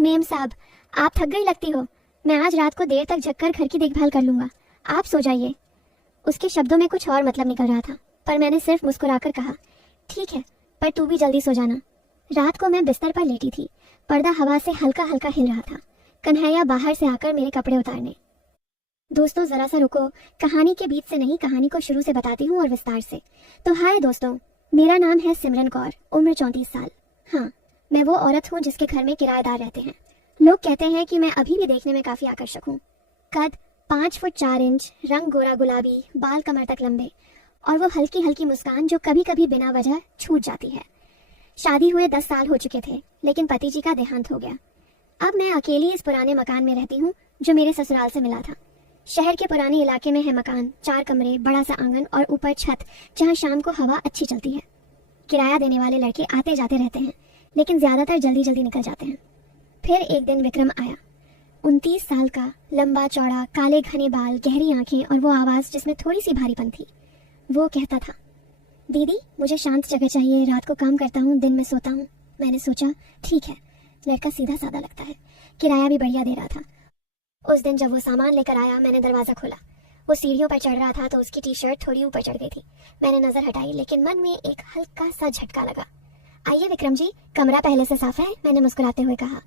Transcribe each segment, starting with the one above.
Ma'am साहब, आप थक गई लगती हो। मैं आज रात को देर तक जगकर घर की देखभाल कर लूंगा, आप सो जाइए। उसके शब्दों में कुछ और मतलब निकल रहा था, पर मैंने सिर्फ मुस्कुराकर कहा, ठीक है, पर तू भी जल्दी सो जाना। रात को मैं बिस्तर पर लेटी थी। पर्दा हवा से हल्का हल्का हिल रहा था। कन्हैया बाहर से आकर मेरे कपड़े उतारने। दोस्तों जरा सा रुको, कहानी के बीच से नहीं, कहानी को शुरू से बताती हूँ और विस्तार से। तो हाय दोस्तों, मेरा नाम है सिमरन कौर, उम्र 34 साल। हाँ, मैं वो औरत हूँ जिसके घर में किराएदार रहते हैं। लोग कहते हैं कि मैं अभी भी देखने में काफी आकर्षक हूँ। कद 5 फुट 4 इंच, रंग गोरा गुलाबी, बाल कमर तक लंबे, और वो हल्की हल्की मुस्कान जो कभी कभी बिना वजह छूट जाती है। शादी हुए 10 साल हो चुके थे, लेकिन पति जी का देहांत हो गया। अब मैं अकेली इस पुराने मकान में रहती हूँ जो मेरे ससुराल से मिला था। शहर के पुराने इलाके में है मकान, 4 कमरे, बड़ा सा आंगन और ऊपर छत, जहाँ शाम को हवा अच्छी चलती है। किराया देने वाले लड़के आते जाते रहते हैं, लेकिन ज्यादातर जल्दी जल्दी निकल जाते हैं। फिर एक दिन विक्रम आया। 29 साल का, लंबा चौड़ा, काले घने बाल, गहरी आंखें और वो आवाज जिसमें थोड़ी सी भारीपन थी। वो कहता था, दीदी मुझे शांत जगह चाहिए, रात को काम करता हूँ, दिन में सोता हूँ। मैंने सोचा ठीक है, लड़का सीधा साधा लगता है, किराया भी बढ़िया दे रहा था। उस दिन जब वो सामान लेकर आया, मैंने दरवाजा खोला। वो सीढ़ियों पर चढ़ रहा था तो उसकी टी शर्ट थोड़ी ऊपर चढ़ गई थी। मैंने नजर हटाई, लेकिन मन में एक हल्का सा झटका लगा। आइए विक्रम जी, कमरा पहले से साफ है, मैंने मुस्कुराते हुए कहा।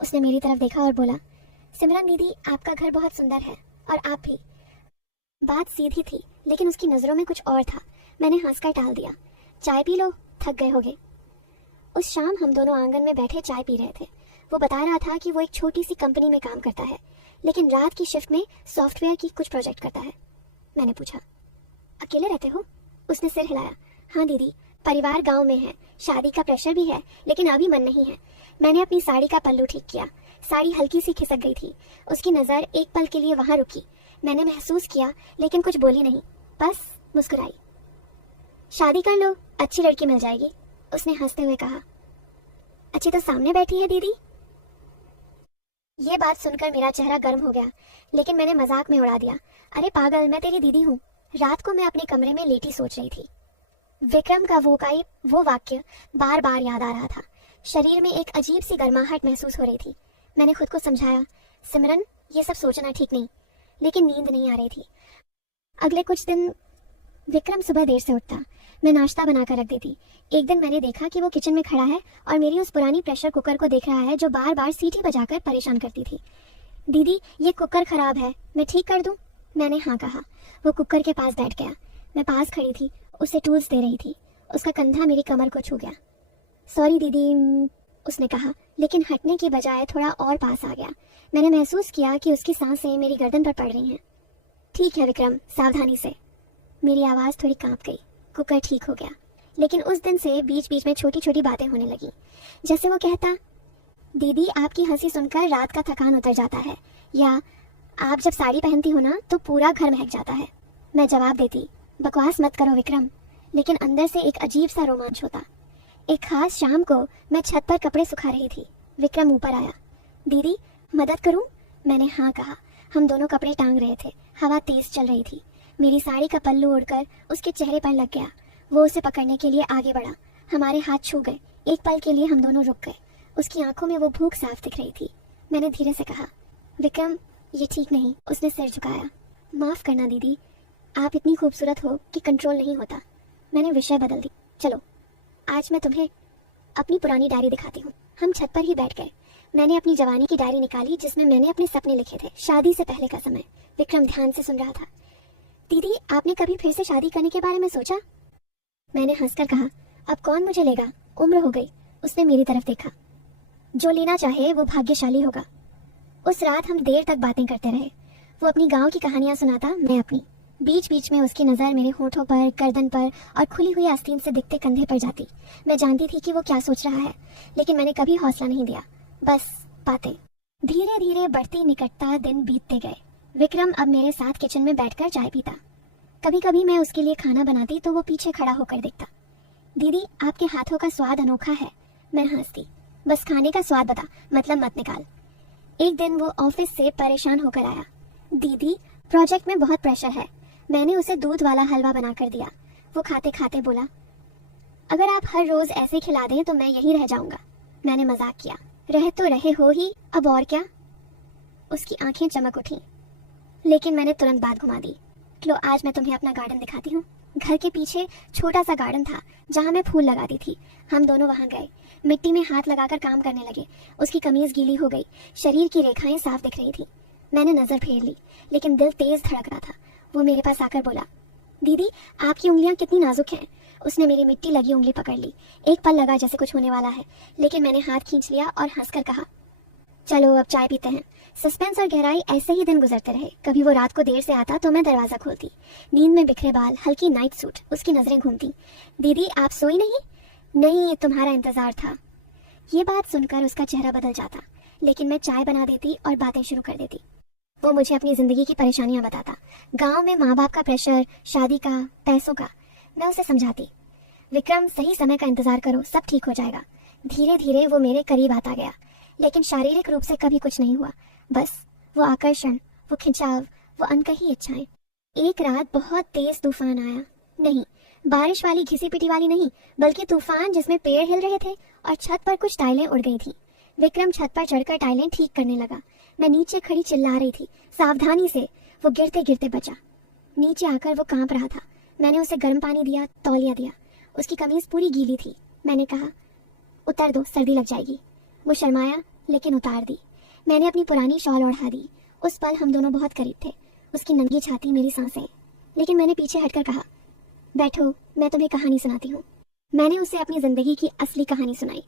उसने मेरी तरफ देखा और बोला, सिमरन दीदी आपका घर बहुत सुंदर है, और आप भी। बात सीधी थी, लेकिन उसकी नजरों में कुछ और था। मैंने हंसकर टाल दिया, चाय पी लो, थक गए होगे। उस शाम हम दोनों आंगन में बैठे चाय पी रहे थे। वो बता रहा था कि वो एक छोटी सी कंपनी में काम करता है, लेकिन रात की शिफ्ट में सॉफ्टवेयर की कुछ प्रोजेक्ट करता है। मैंने पूछा, अकेले रहते हो? उसने सिर हिलाया, हाँ दीदी, परिवार गांव में है, शादी का प्रेशर भी है, लेकिन अभी मन नहीं है। मैंने अपनी साड़ी का पल्लू ठीक किया। साड़ी हल्की सी खिसक गई थी। उसकी नजर एक पल के लिए वहां रुकी। मैंने महसूस किया, लेकिन कुछ बोली नहीं, बस मुस्कुराई। शादी कर लो, अच्छी लड़की मिल जाएगी, उसने हंसते हुए कहा। अच्छी तो सामने बैठी है दीदी। ये बात सुनकर मेरा चेहरा गर्म हो गया, लेकिन मैंने मजाक में उड़ा दिया, अरे पागल, मैं तेरी दीदी हूँ। रात को मैं अपने कमरे में लेटी सोच रही थी। विक्रम का वो वाक्य बार बार याद आ रहा था। शरीर में एक अजीब सी गर्माहट महसूस हो रही थी। मैंने खुद को समझाया, सिमरन ये सब सोचना ठीक नहीं, लेकिन नींद नहीं आ रही थी। अगले कुछ दिन विक्रम सुबह देर से उठता। मैं नाश्ता बनाकर रख देती। एक दिन मैंने देखा कि वो किचन में खड़ा है और मेरी उस पुरानी प्रेशर कुकर को देख रहा है जो बार बार सीटी बजाकर परेशान करती थी। दीदी ये कुकर खराब है, मैं ठीक कर दूं? मैंने हाँ कहा। वो कुकर के पास बैठ गया। मैं पास खड़ी थी, उसे टूल्स दे रही थी। उसका कंधा मेरी कमर को छू गया। सॉरी दीदी, उसने कहा, लेकिन हटने की बजाय थोड़ा और पास आ गया। मैंने महसूस किया कि उसकी सांसें मेरी गर्दन पर पड़ रही हैं। ठीक है विक्रम, सावधानी से। मेरी आवाज थोड़ी कांप गई। कुकर ठीक हो गया, लेकिन उस दिन से बीच बीच में छोटी छोटी बातें होने लगी। जैसे वो कहता, दीदी आपकी हंसी सुनकर रात का थकान उतर जाता है, या आप जब साड़ी पहनती हो ना तो पूरा घर महक जाता है। मैं जवाब देती, बकवास मत करो विक्रम, लेकिन अंदर से एक अजीब सा रोमांच होता। एक खास शाम को मैं छत पर कपड़े सुखा रही थी। विक्रम ऊपर आया। दीदी मदद करूं? मैंने हाँ कहा। हम दोनों कपड़े टांग रहे थे। हवा तेज चल रही थी। मेरी साड़ी का पल्लू उड़कर उसके चेहरे पर लग गया। वो उसे पकड़ने के लिए आगे बढ़ा। हमारे हाथ छू गए। एक पल के लिए हम दोनों रुक गए। उसकी आंखों में वो भूख साफ दिख रही थी। मैंने धीरे से कहा, विक्रम ये ठीक नहीं। उसने सिर झुकाया। माफ करना दीदी, आप इतनी खूबसूरत हो कि कंट्रोल नहीं होता। मैंने विषय बदल दी। चलो आज मैं तुम्हें अपनी पुरानी डायरी दिखाती हूँ। हम छत पर ही बैठ गए। मैंने अपनी जवानी की डायरी निकाली जिसमें मैंने अपने सपने लिखे थे, शादी से पहले का समय। विक्रम ध्यान से सुन रहा था। दीदी आपने कभी फिर से शादी करने के बारे में सोचा? मैंने हंसकर कहा, अब कौन मुझे लेगा, उम्र हो गई। उसने मेरी तरफ देखा। जो लेना चाहे वो भाग्यशाली होगा। उस रात हम देर तक बातें करते रहे। वो अपनी गांव की कहानियां सुनाता, मैं अपनी। बीच बीच में उसकी नजर मेरे होठों पर, गर्दन पर और खुली हुई आस्तीन से दिखते कंधे पर जाती। मैं जानती थी कि वो क्या सोच रहा है, लेकिन मैंने कभी हौसला नहीं दिया। बस बातें। धीरे धीरे बढ़ती निकटता दिन बीतते गए। विक्रम अब मेरे साथ किचन में बैठकर चाय पीता। कभी कभी मैं उसके लिए खाना बनाती तो वो पीछे खड़ा होकर देखता। दीदी आपके हाथों का स्वाद अनोखा है। मैं हंसती, बस खाने का स्वाद बता, मतलब मत निकाल। एक दिन वो ऑफिस से परेशान होकर आया। दीदी प्रोजेक्ट में बहुत प्रेशर है। मैंने उसे दूध वाला हलवा बनाकर दिया। वो खाते खाते बोला, अगर आप हर रोज ऐसे खिला दें तो मैं यहीं रह जाऊंगा। मैंने मजाक किया, रह तो रहे हो ही, अब और क्या। उसकी आंखें चमक उठी, लेकिन मैंने तुरंत बात घुमा दी। लो, आज मैं तुम्हें अपना गार्डन दिखाती हूँ। घर के पीछे छोटा सा गार्डन था जहाँ मैं फूल लगाती थी। हम दोनों वहाँ गए, मिट्टी में हाथ लगाकर काम करने लगे। उसकी कमीज गीली हो गई, शरीर की रेखाएं साफ दिख रही थी। मैंने नजर फेर ली, लेकिन दिल तेज धड़क रहा था। वो मेरे पास आकर बोला, दीदी आपकी उंगलियां कितनी नाजुक हैं। उसने मेरी मिट्टी लगी उंगली पकड़ ली। एक पल लगा जैसे कुछ होने वाला है, लेकिन मैंने हाथ खींच लिया और हंसकर कहा, चलो अब चाय पीते हैं। सस्पेंस और गहराई ऐसे ही दिन गुजरते रहे। कभी वो रात को देर से आता तो मैं दरवाजा खोलती। नींद में बिखरे बाल, हल्की नाइट सूट, उसकी नजरें घूमती। दीदी आप सोई नहीं? नहीं, तुम्हारा इंतजार था। ये बात सुनकर उसका चेहरा बदल जाता, लेकिन मैं चाय बना देती और बातें शुरू कर देती। वो मुझे अपनी जिंदगी की परेशानियां बताता, गांव में माँ बाप का प्रेशर, शादी का, पैसों का। मैं उसे समझाती, विक्रम सही समय का इंतजार करो, सब ठीक हो जाएगा। धीरे धीरे वो मेरे करीब आता गया, लेकिन शारीरिक रूप से कभी कुछ नहीं हुआ। बस वो आकर्षण, वो खिंचाव, वो अनकही इच्छाएं। एक रात बहुत तेज तूफान आया। नहीं, बारिश वाली घिसी पिटी वाली नहीं, बल्कि तूफान जिसमें पेड़ हिल रहे थे और छत पर कुछ टाइलें उड़ गई थी। विक्रम छत पर चढ़कर टाइलें ठीक करने लगा। मैं नीचे खड़ी चिल्ला रही थी, सावधानी से। वो गिरते गिरते बचा। नीचे आकर वो कांप रहा था। मैंने उसे गर्म पानी दिया, तौलिया दिया। उसकी कमीज पूरी गीली थी। मैंने कहा, उतार दो, सर्दी लग जाएगी। वो शर्माया, लेकिन उतार दी। मैंने अपनी पुरानी शॉल ओढ़ा दी। उस पल हम दोनों बहुत करीब थे। उसकी नंगी छाती, मेरी सांसें। लेकिन मैंने पीछे हटकर कहा, बैठो, मैं तुम्हें कहानी सुनाती हूँ। मैंने उसे अपनी जिंदगी की असली कहानी सुनाई।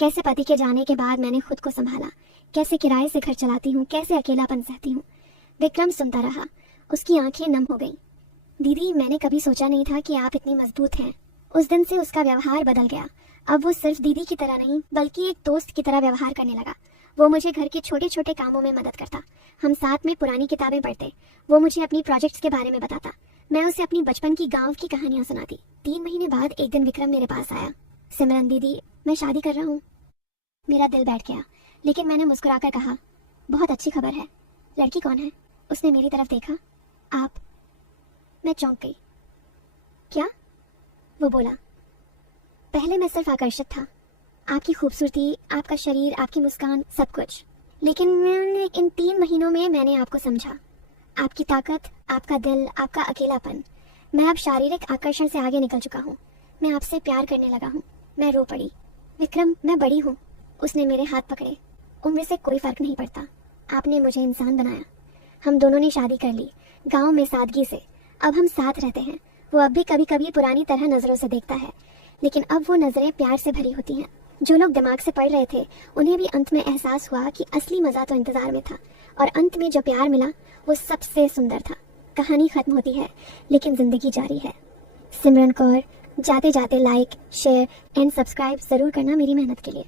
कैसे पति के जाने के बाद मैंने खुद को संभाला, कैसे किराए से घर चलाती हूँ, कैसे अकेलापन सहती हूँ। विक्रम सुनता रहा, उसकी आंखें नम हो गईं। दीदी मैंने कभी सोचा नहीं था कि आप इतनी मजबूत हैं। उस दिन से उसका व्यवहार बदल गया। अब वो सिर्फ दीदी की तरह नहीं, बल्कि एक दोस्त की तरह व्यवहार करने लगा। वो मुझे घर के छोटे छोटे कामों में मदद करता। हम साथ में पुरानी किताबें पढ़ते। वो मुझे अपनी प्रोजेक्ट्स के बारे में बताता। मैं उसे अपनी बचपन की गांव की कहानियां सुनाती। 3 महीने बाद एक दिन विक्रम मेरे पास आया। सिमरन दीदी, मैं शादी कर रहा हूँ। मेरा दिल बैठ गया, लेकिन मैंने मुस्कुराकर कहा, बहुत अच्छी खबर है। लड़की कौन है? उसने मेरी तरफ देखा। आप। मैं चौंक गई। क्या? वो बोला, पहले मैं सिर्फ आकर्षित था, आपकी खूबसूरती, आपका शरीर, आपकी मुस्कान, सब कुछ। लेकिन इन 3 महीनों में मैंने आपको समझा। आपकी ताकत, आपका दिल, आपका अकेलापन। मैं अब शारीरिक आकर्षण से आगे निकल चुका हूँ। मैं आपसे प्यार करने लगा हूँ। मैं रो पड़ी। विक्रम, मैं बड़ी हूँ। उसने मेरे हाथ पकड़े। उम्र से कोई फर्क नहीं पड़ता। आपने मुझे इंसान बनाया। हम दोनों ने शादी कर ली, गाँव में सादगी से। अब हम साथ रहते हैं। वो अब भी कभी कभी पुरानी तरह नजरों से देखता है, लेकिन अब वो नजरें प्यार से भरी होती हैं। जो लोग दिमाग से पढ़ रहे थे, उन्हें भी अंत में एहसास हुआ कि असली मजा तो इंतजार में था, और अंत में जो प्यार मिला वो सबसे सुंदर था। कहानी खत्म होती है, लेकिन जिंदगी जारी है। सिमरन कौर, जाते जाते लाइक, शेयर एंड सब्सक्राइब जरूर करना मेरी मेहनत के लिए।